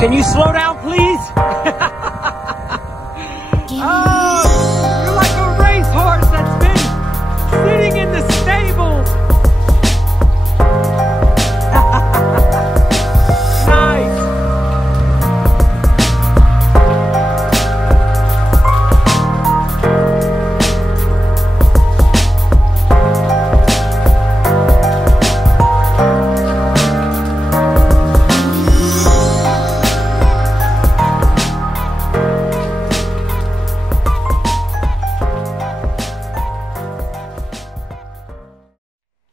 Can you slow down, please? Oh, you're like a racehorse that's been sitting in the stable. Nice.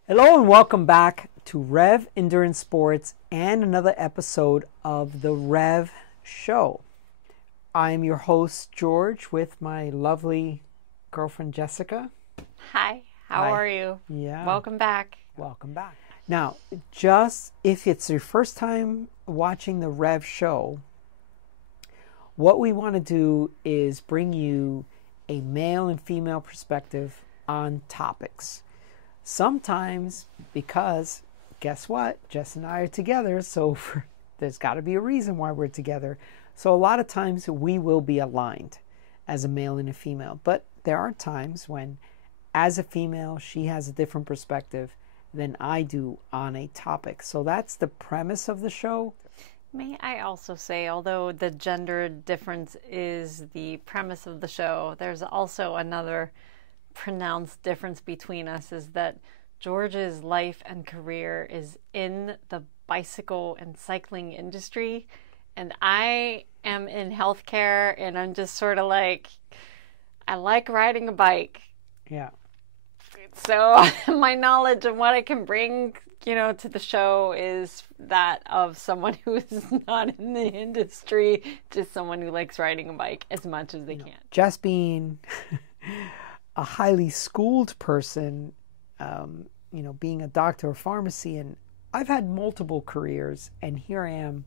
Hello and welcome back to REV Endurance Sports and another episode of the REV Show. I'm your host, George, with my lovely girlfriend, Jessica. Hi, how are you? Yeah. Welcome back. Welcome back. Now, just if it's your first time watching the REV Show, what we want to do is bring you a male and female perspective on topics. Sometimes, because guess what? Jess and I are together, so there's got to be a reason why we're together. So a lot of times we will be aligned as a male and a female. But there are times when, as a female, she has a different perspective than I do on a topic. So that's the premise of the show. May I also say, although the gender difference is the premise of the show, there's also another pronounced difference between us, is that George's life and career is in the bicycle and cycling industry, and I am in healthcare, and I'm just sort of like, I like riding a bike. Yeah. So my knowledge and what I can bring, to the show is that of someone who is not in the industry, just someone who likes riding a bike as much as they can. Just being a highly schooled person, being a doctor of pharmacy, and I've had multiple careers, and here I am.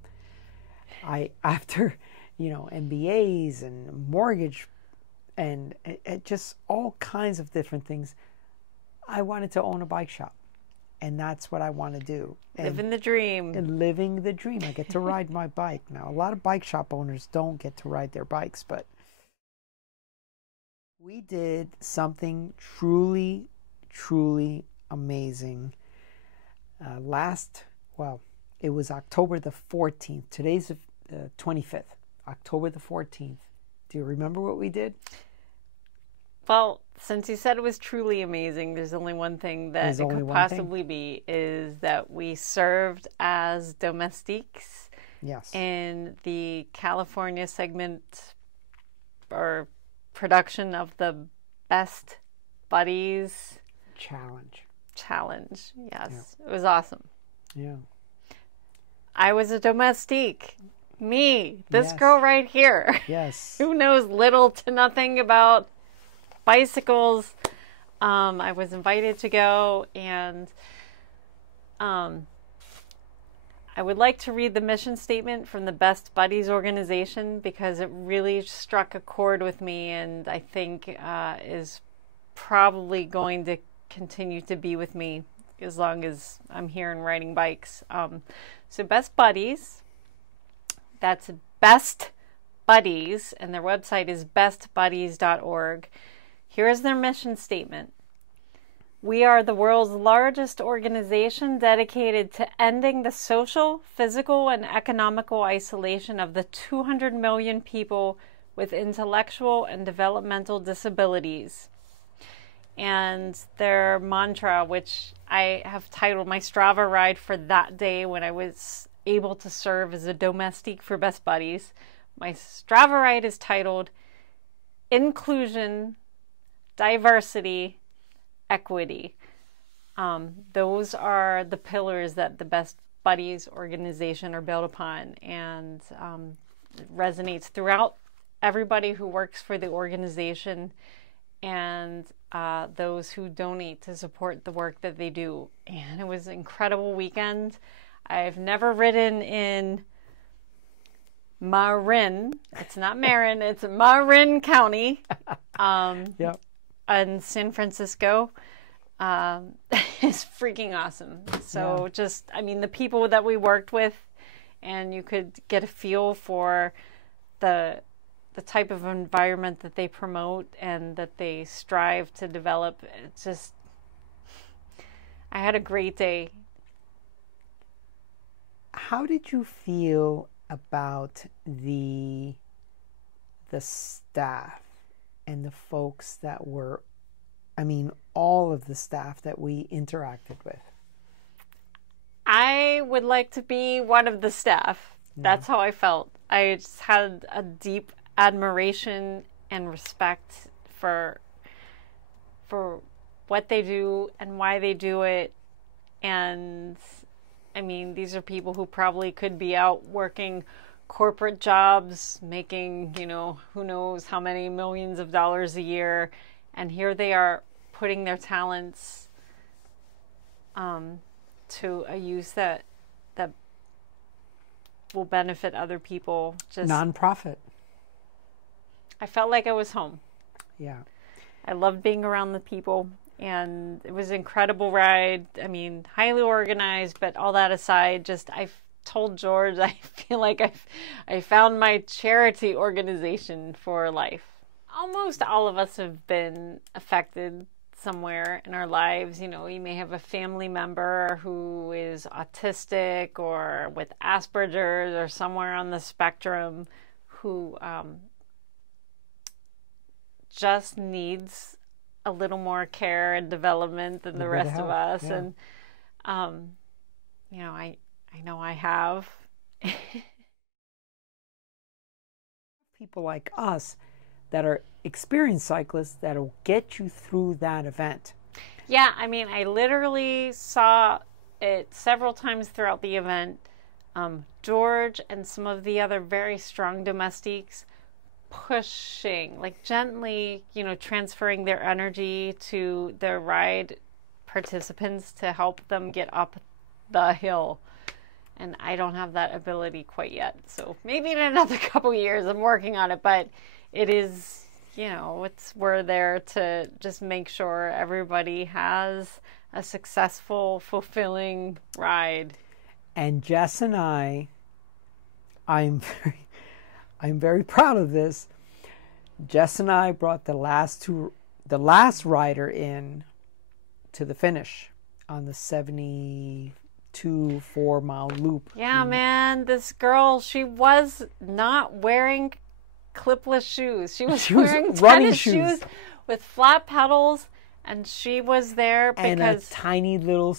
After MBAs and mortgage and just all kinds of different things, I wanted to own a bike shop, and that's what I want to do. Living the dream. And living the dream. I get to ride my bike. Now, a lot of bike shop owners don't get to ride their bikes, but we did something truly, truly amazing. It was October the 14th. Today's the 25th. October the 14th. Do you remember what we did? Well, since you said it was truly amazing, there's only one thing that it could possibly be, is that we served as domestiques. Yes. In the California segment or production of the Best Buddies Challenge. Yes. Yeah. It was awesome. Yeah. I was a domestique. Me, this girl right here. Yes. Who knows little to nothing about bicycles. I was invited to go, and I would like to read the mission statement from the Best Buddies organization, because it really struck a chord with me, and I think is probably going to continue to be with me as long as I'm here and riding bikes. So Best Buddies, that's Best Buddies, and their website is bestbuddies.org. Here is their mission statement. We are the world's largest organization dedicated to ending the social, physical, and economical isolation of the 200 million people with intellectual and developmental disabilities. And their mantra, which I have titled my Strava ride for that day when I was able to serve as a domestique for Best Buddies, my Strava ride is titled Inclusion, Diversity, Equity. Those are the pillars that the Best Buddies organization are built upon, and it resonates throughout everybody who works for the organization and those who donate to support the work that they do. And it was an incredible weekend. I've never ridden in Marin. It's not Marin, it's Marin County. Yep. In San Francisco. Is freaking awesome. So just, I mean, the people that we worked with, and you could get a feel for the type of environment that they promote and that they strive to develop. It's just, I had a great day. How did you feel about the staff and the folks that were, I mean, all of the staff that we interacted with? I would like to be one of the staff. That's how I felt. I just had a deep admiration and respect for what they do and why they do it. And I mean, these are people who probably could be out working corporate jobs, making, you know, who knows how many millions of dollars a year. And here they are putting their talents to a use that will benefit other people. Just nonprofit. I felt like I was home. Yeah. I loved being around the people, and it was an incredible ride. I mean, highly organized, but all that aside, just I told George, I feel like I found my charity organization for life. Almost all of us have been affected somewhere in our lives. You know, you may have a family member who is autistic or with Asperger's or somewhere on the spectrum who just needs a little more care and development than the rest of us. Yeah. And, you know, I know I have. People like us that are experienced cyclists that'll get you through that event. Yeah, I mean, I literally saw it several times throughout the event. George and some of the other very strong domestiques pushing, like gently, you know, transferring their energy to the ride participants to help them get up the hill. And I don't have that ability quite yet. So maybe in another couple years I'm working on it, but it is, you know, we're there to just make sure everybody has a successful, fulfilling ride. And Jess and I'm very proud of this. Jess and I brought the last rider in to the finish on the 72 4-mile loop. Yeah, man, this girl, she was not wearing clipless shoes. She was wearing tennis shoes with flat pedals, and she was there because... And a tiny little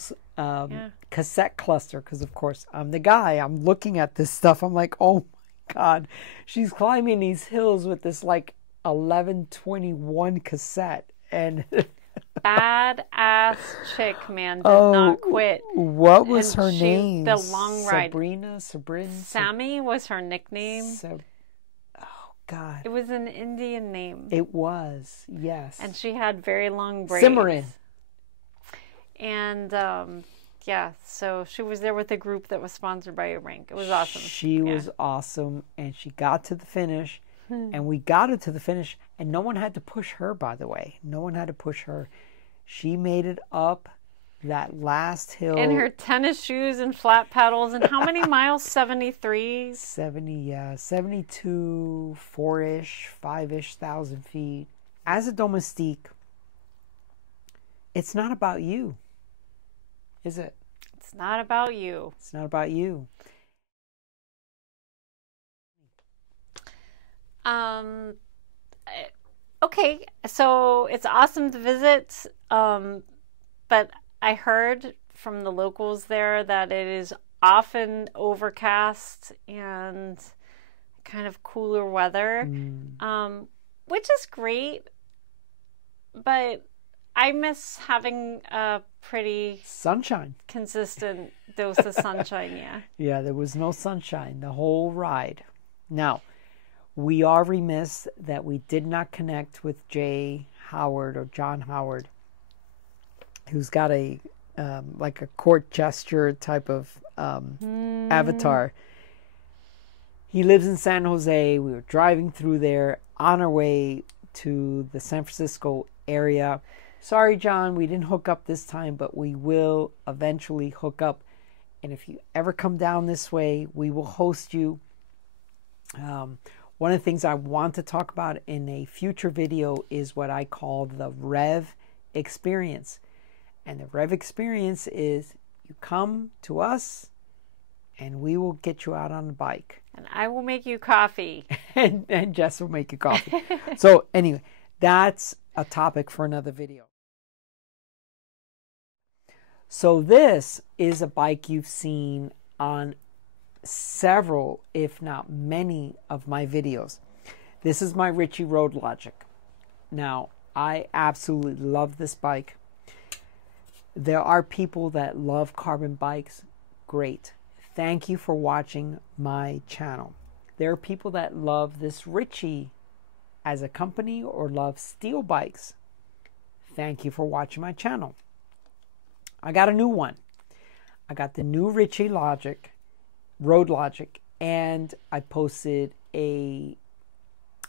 cassette cluster, because of course I'm the guy. I'm looking at this stuff. I'm like, oh my God. She's climbing these hills with this like 1121 cassette. And... Badass chick, man, did not quit. What was her name? The long ride. Sabrina? Sammy was her nickname. Oh, God. It was an Indian name. It was, yes. And she had very long braids. Cimarron. And, yeah, so she was there with a group that was sponsored by a rink. It was awesome. She was awesome, and she got to the finish. And we got her to the finish, and no one had to push her, by the way. No one had to push her. She made it up that last hill. In her tennis shoes and flat pedals. And how many miles? 73? 72, 4-ish, 5-ish thousand feet. As a domestique, it's not about you, is it? It's not about you. It's not about you. Okay, so it's awesome to visit, but I heard from the locals there that it is often overcast and kind of cooler weather, which is great, but I miss having a pretty consistent dose of sunshine. Yeah, there was no sunshine the whole ride. Now, we are remiss that we did not connect with Jay Howard or John Howard, who's got a like a court gesture type of avatar. He lives in San Jose. We were driving through there on our way to the San Francisco area. Sorry, John, we didn't hook up this time, but we will eventually hook up. And if you ever come down this way, we will host you. One of the things I want to talk about in a future video is what I call the REV experience. And the REV experience is you come to us and we will get you out on the bike. And I will make you coffee. and Jess will make you coffee. So anyway, that's a topic for another video. So this is a bike you've seen on several, if not many, of my videos. This is my Ritchey Road Logic. Now, I absolutely love this bike. There are people that love carbon bikes. Great. Thank you for watching my channel. There are people that love this Ritchey as a company or love steel bikes. Thank you for watching my channel. I got a new one. I got the new Ritchey Road Logic, and I posted an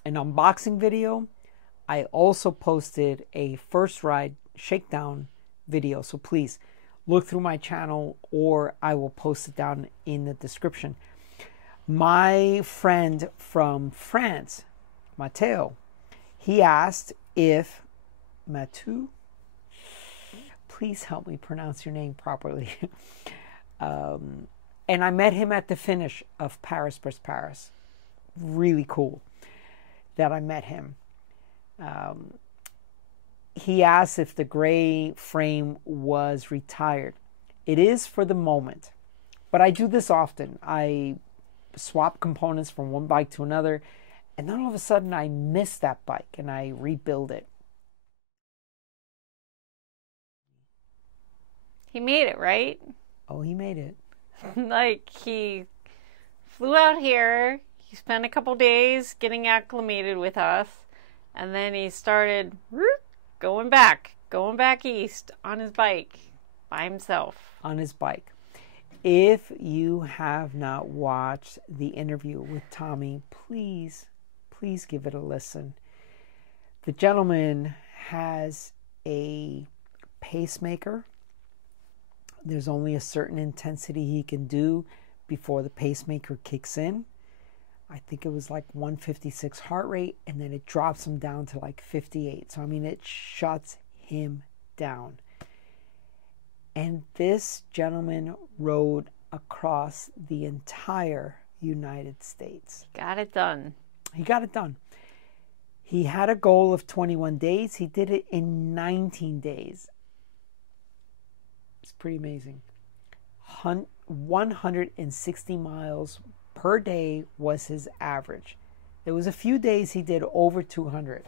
unboxing video. I also posted a first ride Shakedown video, so please look through my channel or I will post it down in the description. My friend from France, Mateo, he asked if Mathieu, please help me pronounce your name properly. And I met him at the finish of Paris vs. Paris. Really cool that I met him. He asked if the gray frame was retired. It is for the moment, but I do this often. I swap components from one bike to another, and then all of a sudden I miss that bike and I rebuild it. He made it, right? Oh, he made it. Like, he flew out here, he spent a couple days getting acclimated with us, and then he started going back east on his bike by himself. On his bike. If you have not watched the interview with Tommy, please give it a listen. The gentleman has a pacemaker. There's only a certain intensity he can do before the pacemaker kicks in. I think it was like 156 heart rate, and then it drops him down to like 58. So, I mean, it shuts him down. And this gentleman rode across the entire United States. Got it done. He got it done. He had a goal of 21 days. He did it in 19 days. It's pretty amazing. 160 miles per day was his average. There was a few days he did over 200.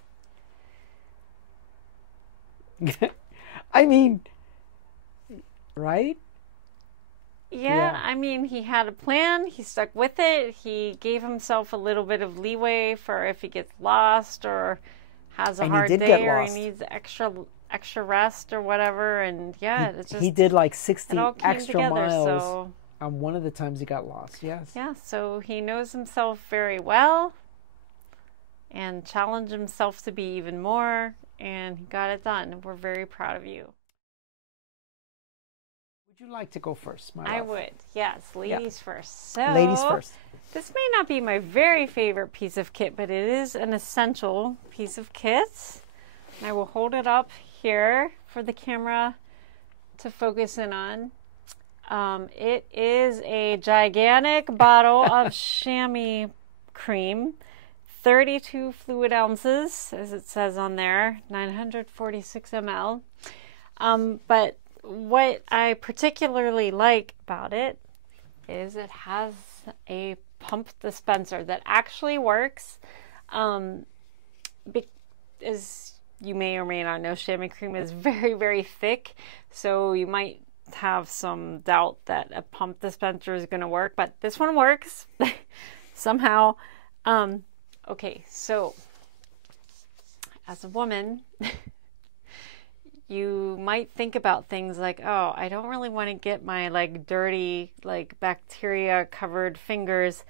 I mean, right? Yeah, I mean, he had a plan. He stuck with it. He gave himself a little bit of leeway for if he gets lost or has a hard day or he needs extra rest or whatever. And yeah, it's just, he did like 60 extra together, miles so, on one of the times he got lost. Yes. Yeah, so he knows himself very well and challenged himself to be even more, and he got it done. We're very proud of you. Would you like to go first, my love? I would, yes. Ladies first. So, ladies first. This may not be my very favorite piece of kit, but it is an essential piece of kit. I will hold it up here for the camera to focus in on. It is a gigantic bottle of chamois cream, 32 fluid ounces, as it says on there, 946 ml. But what I particularly like about it is it has a pump dispenser that actually works. As you may or may not know, chamois cream is very, very thick, so you might have some doubt that a pump dispenser is going to work, but this one works somehow. Okay, so as a woman, you might think about things like, oh, I don't really want to get my like dirty, like bacteria covered fingers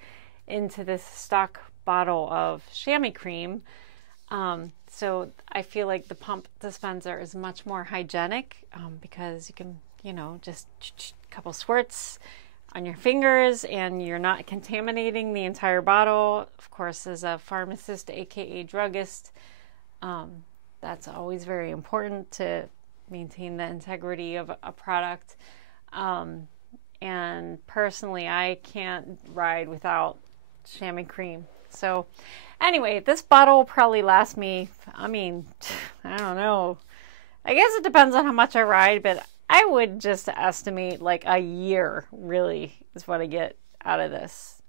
into this stock bottle of chamois cream. So I feel like the pump dispenser is much more hygienic because you can, you know, just a couple squirts on your fingers and you're not contaminating the entire bottle. Of course, as a pharmacist, aka druggist, that's always very important to maintain the integrity of a product. And personally, I can't ride without chamois cream. So anyway, this bottle will probably last me, I mean, I don't know. I guess it depends on how much I ride, but I would just estimate like a year really is what I get out of this.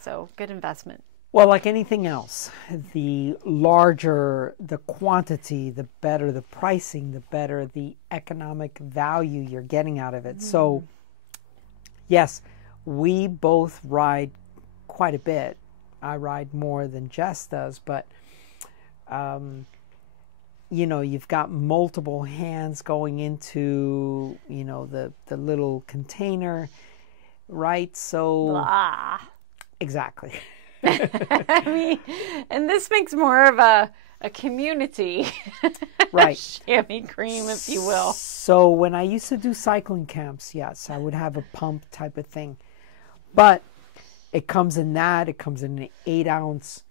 So good investment. Well, like anything else, the larger the quantity, the better the pricing, the better the economic value you're getting out of it. So yes, we both ride quite a bit. I ride more than Jess does, but you know, you've got multiple hands going into, you know, the little container, right? So Blah. Exactly. I mean, and this makes more of a community, right? Chamois cream, if you will. So when I used to do cycling camps, yes, I would have a pump type of thing, but it comes in that. It comes in an 8-ounce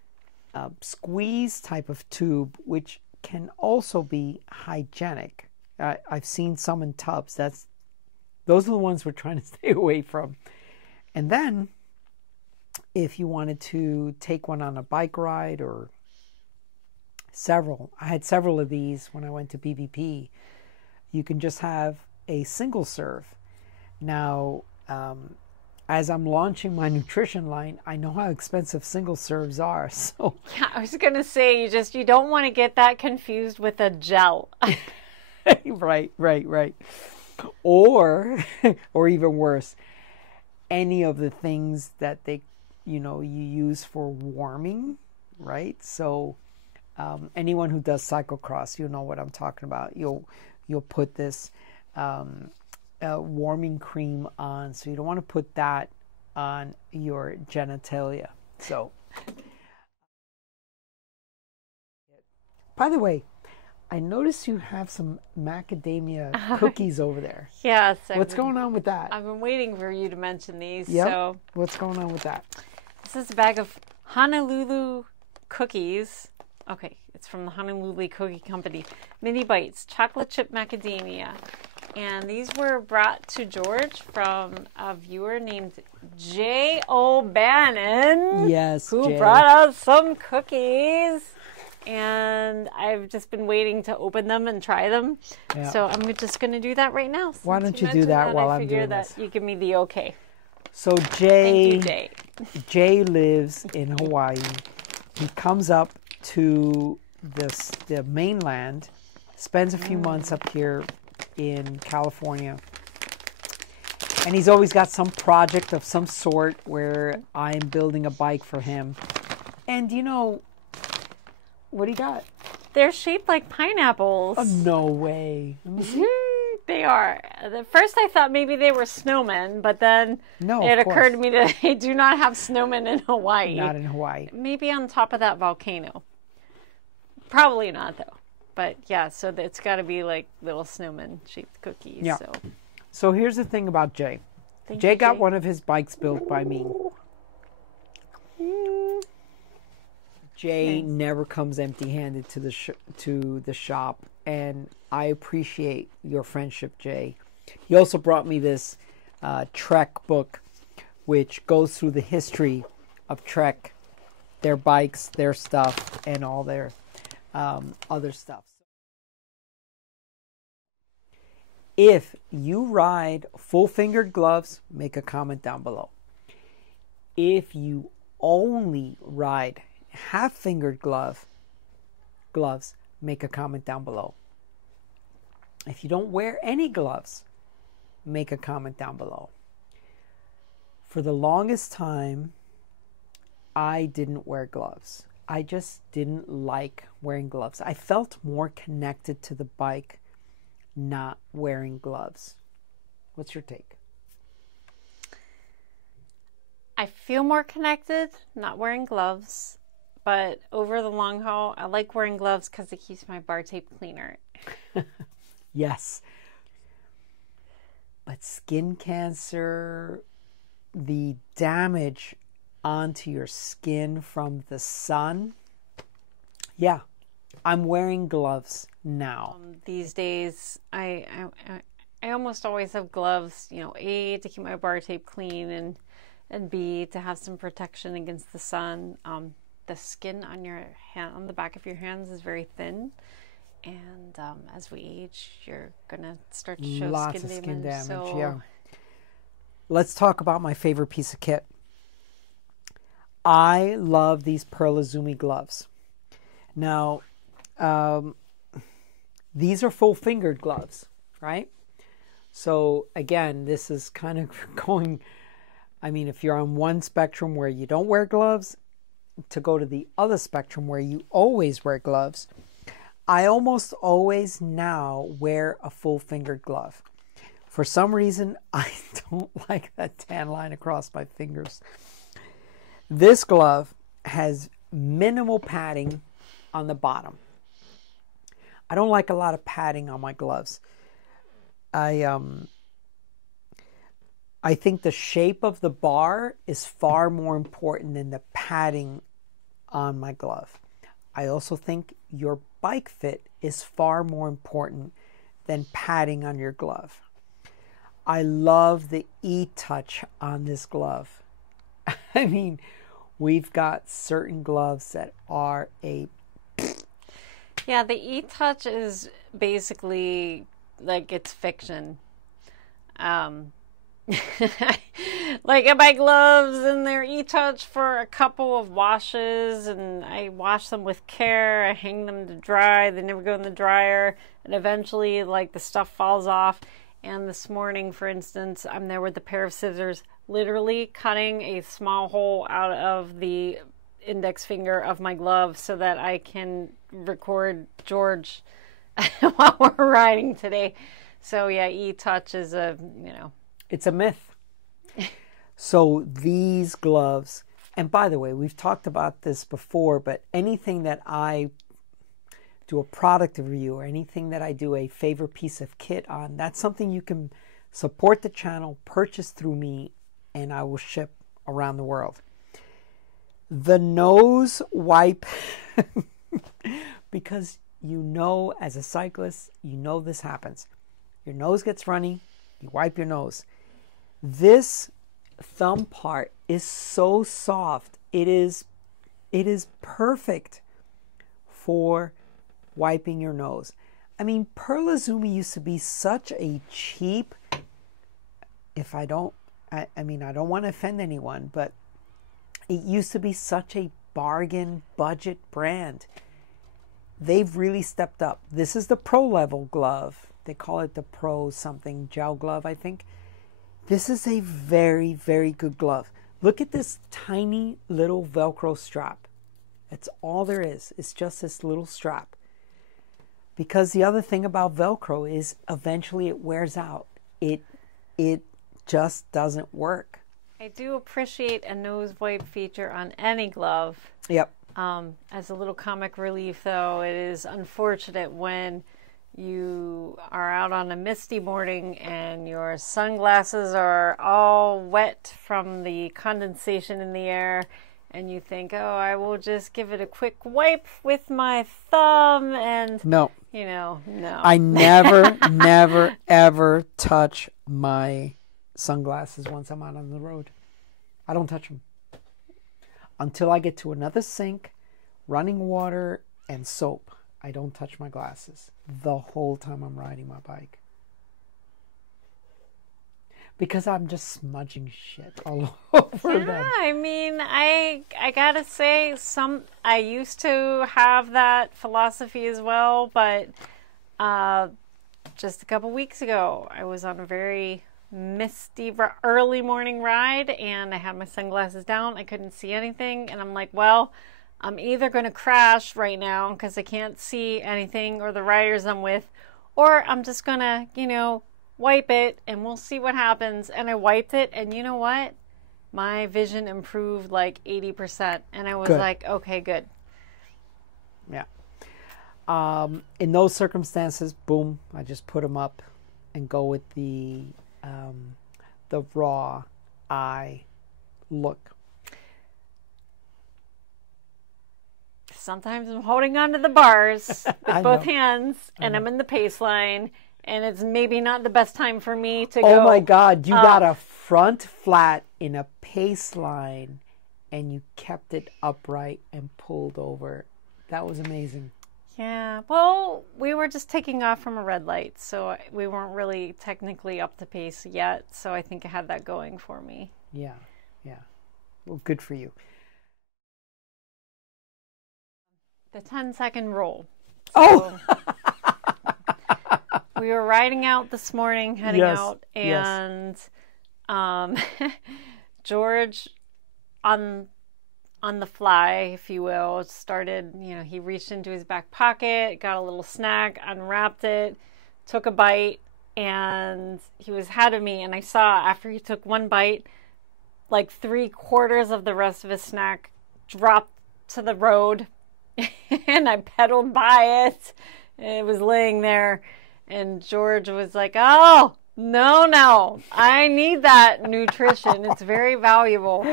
squeeze type of tube, which can also be hygienic. I've seen some in tubs. Those are the ones we're trying to stay away from. And then, if you wanted to take one on a bike ride or I had several of these when I went to BBP. You can just have a single serve. Now, as I'm launching my nutrition line, I know how expensive single serves are. So yeah, I was going to say, you don't want to get that confused with a gel. Right. Or even worse, any of the things that you use for warming, right? So anyone who does cyclocross, you know what I'm talking about. You'll put this warming cream on, so you don't want to put that on your genitalia. So, by the way, I noticed you have some macadamia cookies over there. Yes. What's going on with that? I've been waiting for you to mention these. Yep. So what's going on with that? This is a bag of Honolulu cookies. Okay, it's from the Honolulu Cookie Company. Mini Bites, chocolate chip macadamia. And these were brought to George from a viewer named J. O'Bannon. Yes, who Jay brought us some cookies. And I've just been waiting to open them and try them. Yeah. So I'm just going to do that right now. Why don't you do that while I'm doing this? I figure that you give me the okay. So Jay, thank you, Jay. Jay lives in Hawaii. He comes up to the mainland, spends a few months up here in California, and he's always got some project of some sort where I'm building a bike for him. And what do you got? They're shaped like pineapples. Oh, no way. Let me see. They are. At first I thought maybe they were snowmen, but then it occurred to me that they do not have snowmen in Hawaii. Not in Hawaii. Maybe on top of that volcano. Probably not, though. But yeah, so it's got to be like little snowman shaped cookies. Yeah. So here's the thing about Jay. Jay got one of his bikes built by me. Jay never comes empty-handed to the shop, and I appreciate your friendship, Jay. He also brought me this Trek book, which goes through the history of Trek, their bikes, their stuff, and all their other stuff. If you ride full-fingered gloves, make a comment down below. If you only ride half-fingered gloves, make a comment down below. If you don't wear any gloves, make a comment down below. For the longest time, I didn't wear gloves. I just didn't like wearing gloves. I felt more connected to the bike not wearing gloves. What's your take? I feel more connected not wearing gloves, but over the long haul, I like wearing gloves because it keeps my bar tape cleaner. Yes. But skin cancer, the damage onto your skin from the sun, yeah, I'm wearing gloves now. These days, I almost always have gloves, you know, A, to keep my bar tape clean, and B, to have some protection against the sun. The skin on your hand, on the back of your hands, is very thin, and as we age, you're gonna start to show Lots of skin damage. So, yeah. Let's talk about my favorite piece of kit. I love these Pearl Izumi gloves. Now, these are full-fingered gloves, right? So again, this is kind of going, I mean, if you're on one spectrum where you don't wear gloves, to go to the other spectrum where you always wear gloves, I almost always now wear a full-fingered glove. For some reason, I don't like that tan line across my fingers. This glove has minimal padding on the bottom. I don't like a lot of padding on my gloves. I think the shape of the bar is far more important than the padding on my glove. I also think your bike fit is far more important than padding on your glove. I love the e-touch on this glove. I mean, we've got certain gloves that are a... Yeah, the e-touch is basically like it's fiction. Like I buy gloves and they're e-touch for a couple of washes, and I wash them with care. I hang them to dry. They never go in the dryer, and eventually like the stuff falls off. And this morning, for instance, I'm there with a pair of scissors, literally cutting a small hole out of the index finger of my glove so that I can record George while we're riding today. So yeah, e-touch is a, you know. It's a myth. So these gloves, and by the way, we've talked about this before, but anything that I do a product review or anything that I do a favorite piece of kit on, that's something you can support the channel, purchase through me, and I will ship around the world. The nose wipe, because you know as a cyclist, you know this happens. Your nose gets runny, you wipe your nose. This thumb part is so soft. It is perfect for wiping your nose. I mean, Pearl Izumi used to be such a cheap, I don't want to offend anyone, but it used to be such a bargain budget brand. They've really stepped up. This is the pro level glove. They call it the pro something gel glove, I think. This is a very, very good glove. Look at this tiny little Velcro strap. That's all there is. It's just this little strap. Because the other thing about Velcro is eventually it wears out. It just doesn't work. I do appreciate a nose wipe feature on any glove. Yep. As a little comic relief, though, it is unfortunate when you are out on a misty morning and your sunglasses are all wet from the condensation in the air, and you think, oh, I will just give it a quick wipe with my thumb, and no. You know, no. I never, never, ever touch my sunglasses once I'm out on the road. I don't touch them. Until I get to another sink, running water, and soap. I don't touch my glasses the whole time I'm riding my bike. Because I'm just smudging shit all over them. I mean, I gotta say, I used to have that philosophy as well, but just a couple weeks ago, I was on a very misty early morning ride, and I had my sunglasses down. I couldn't see anything, and I'm like, well, I'm either going to crash right now because I can't see anything or the riders I'm with, or I'm just going to, wipe it and we'll see what happens. And I wiped it, and you know what? my vision improved like 80%. And I was Good. like, okay, good. Yeah. In those circumstances, boom, I just put them up and go with the raw eye look. Sometimes I'm holding onto the bars with both know. hands, and I'm in the pace line, and it's maybe not the best time for me to Oh go. my God, you got a front flat in a pace line, and you kept it upright and pulled over. That was amazing. Yeah, well, we were just taking off from a red light, so we weren't really technically up to pace yet, so I think I had that going for me. Yeah, yeah. Well, good for you. The 10-second rule. Oh! We were riding out this morning, heading out, and George, on the fly, if you will, started, he reached into his back pocket, got a little snack, unwrapped it, took a bite, and he was ahead of me, and I saw after he took one bite, like 3/4 of the rest of his snack dropped to the road, and I pedaled by it, and it was laying there, and George was like, oh, no, I need that nutrition. It's very valuable.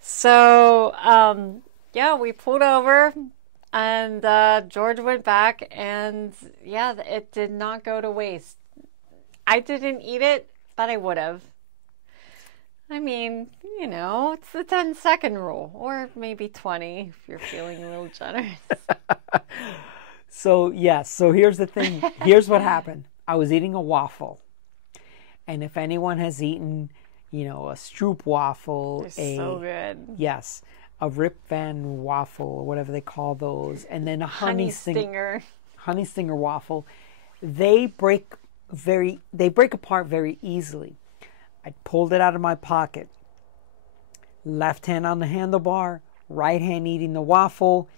So, we pulled over, and George went back, and it did not go to waste. I didn't eat it, but I would have. I mean, it's the 10-second rule, or maybe 20 if you're feeling a little generous. So, yes. So here's the thing. Here's what happened. I was eating a waffle. And if anyone has eaten, a Stroop waffle, They're so good. Yes, a Rip Van waffle, or whatever they call those, and then a honey stinger waffle, they break apart very easily. I pulled it out of my pocket. Left hand on the handlebar, right hand eating the waffle.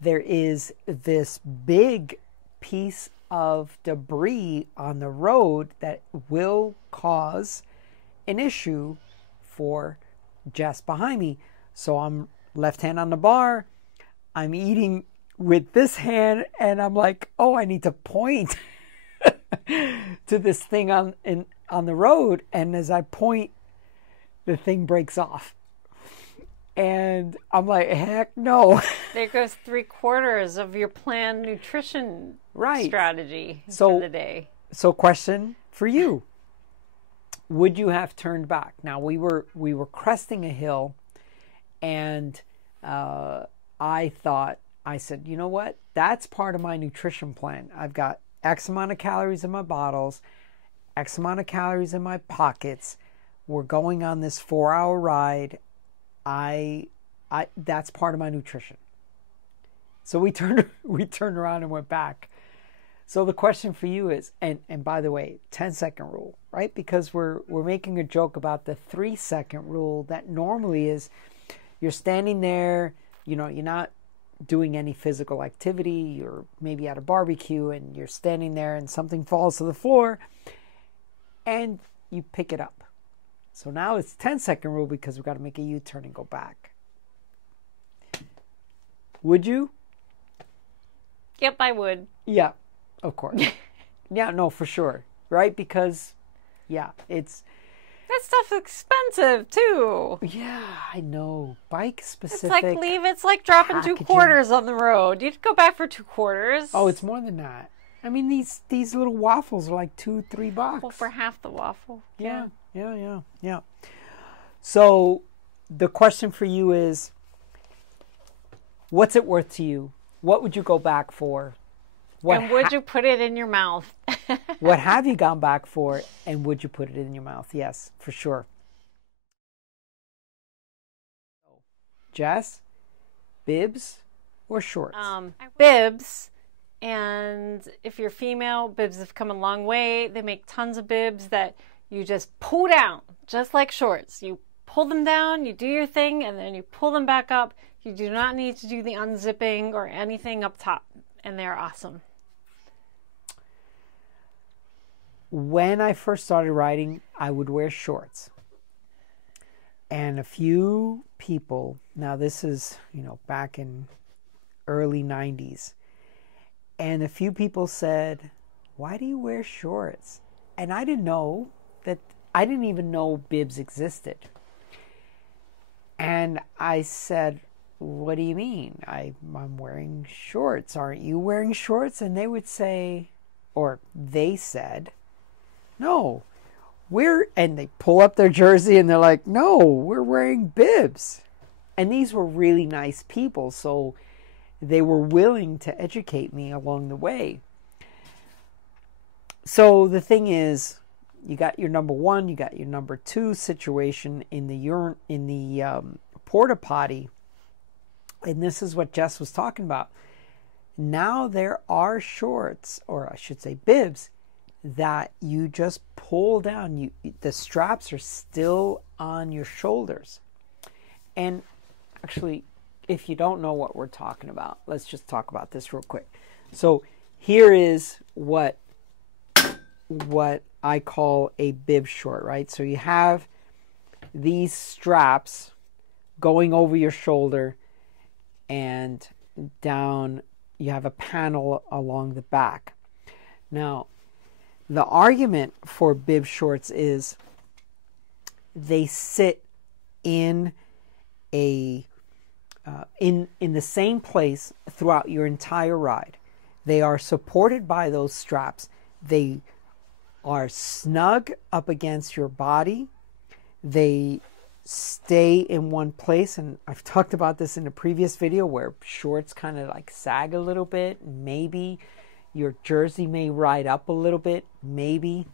There is this big piece of debris on the road that will cause an issue for Jess behind me. So I'm left hand on the bar. I'm eating with this hand, and I'm like, oh, I need to point to this thing on the road. And as I point, the thing breaks off. And I'm like, heck no. There goes 3/4 of your planned nutrition strategy for the day. So question for you. Would you have turned back? Now, we were cresting a hill, and I said, you know what? That's part of my nutrition plan. I've got X amount of calories in my bottles, X amount of calories in my pockets. We're going on this 4-hour ride. That's part of my nutrition. So we turned around and went back. So the question for you is, and by the way, 10-second rule, right? Because we're making a joke about the 3-second rule that normally is you're standing there, you're not doing any physical activity, you're maybe at a barbecue and you're standing there and something falls to the floor and you pick it up. So now it's 10-second rule because we've got to make a U-turn and go back. Would you? Yep, I would. Yeah, of course. Yeah, no, for sure. Right? Because, it's... That stuff's expensive, too. Yeah, I know. Bike specific. It's like dropping packaging. 2/4 on the road. You'd go back for 2/4. Oh, it's more than that. I mean, these little waffles are like $2-3. Well, for half the waffle. Yeah. So the question for you is, what's it worth to you? What would you go back for? And would you put it in your mouth? What have you gone back for, and would you put it in your mouth? Yes, for sure. Jess, bibs or shorts? Bibs. And if you're female, bibs have come a long way. They make tons of bibs that you just pull down, just like shorts. You pull them down, you do your thing, and then you pull them back up. You do not need to do the unzipping or anything up top, and they're awesome. When I first started riding, I would wear shorts. And a few people, now this is, back in early 90s, and a few people said, why do you wear shorts? And I didn't even know bibs existed. And I said, what do you mean? I'm wearing shorts. Aren't you wearing shorts? And they would say, or they said, no, and they pull up their jersey and they're like, no, we're wearing bibs. And these were really nice people, so they were willing to educate me along the way. So the thing is, you got your number one, you got your number two situation in the porta potty, and this is what Jess was talking about. Now there are shorts, or I should say bibs, that you just pull down. The straps are still on your shoulders. And actually, if you don't know what we're talking about, let's just talk about this real quick. So here is what I call a bib short, right? So you have these straps going over your shoulder, and down you have a panel along the back. Now, the argument for bib shorts is they sit in in the same place throughout your entire ride. They are supported by those straps. They are snug up against your body. They stay in one place, and I've talked about this in a previous video where shorts kind of like sag a little bit. Maybe your jersey may ride up a little bit, maybe,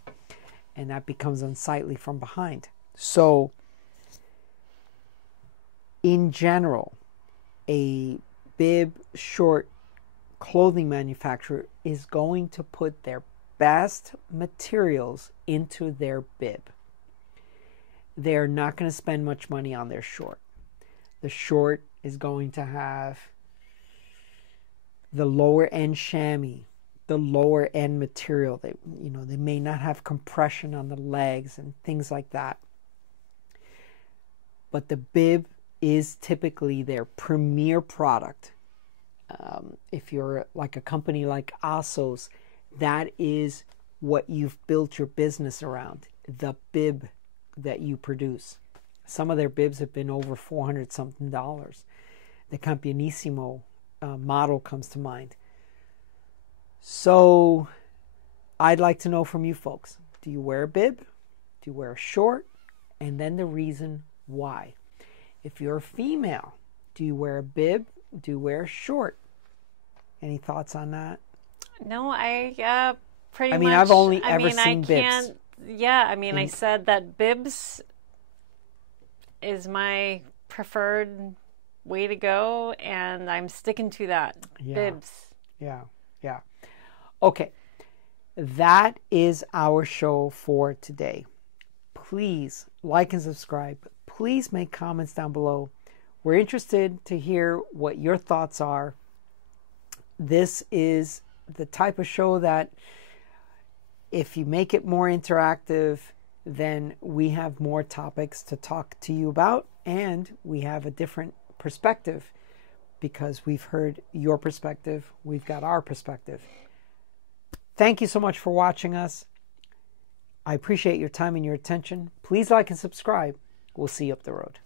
and that becomes unsightly from behind. So in general, a bib short clothing manufacturer is going to put their best materials into their bib. They're not going to spend much money on their short. The short is going to have the lower end chamois, the lower end material. They may not have compression on the legs and things like that. But the bib is typically their premier product. If you're like a company like ASOS, that is what you've built your business around, the bib that you produce. Some of their bibs have been over $400 something. The Campionissimo model comes to mind. So I'd like to know from you folks, do you wear a bib? Do you wear a short? And then the reason why. If you're a female, do you wear a bib? Do you wear a short? Any thoughts on that? No, I pretty much. I've only ever seen bibs. Yeah, I said that bibs is my preferred way to go, and I'm sticking to that. Yeah. Bibs. Yeah. Okay, that is our show for today. Please like and subscribe. Please make comments down below. We're interested to hear what your thoughts are. This is the type of show that if you make it more interactive, then we have more topics to talk to you about, and we have a different perspective because we've heard your perspective, we've got our perspective. Thank you so much for watching us. I appreciate your time and your attention. Please like and subscribe. We'll see you up the road.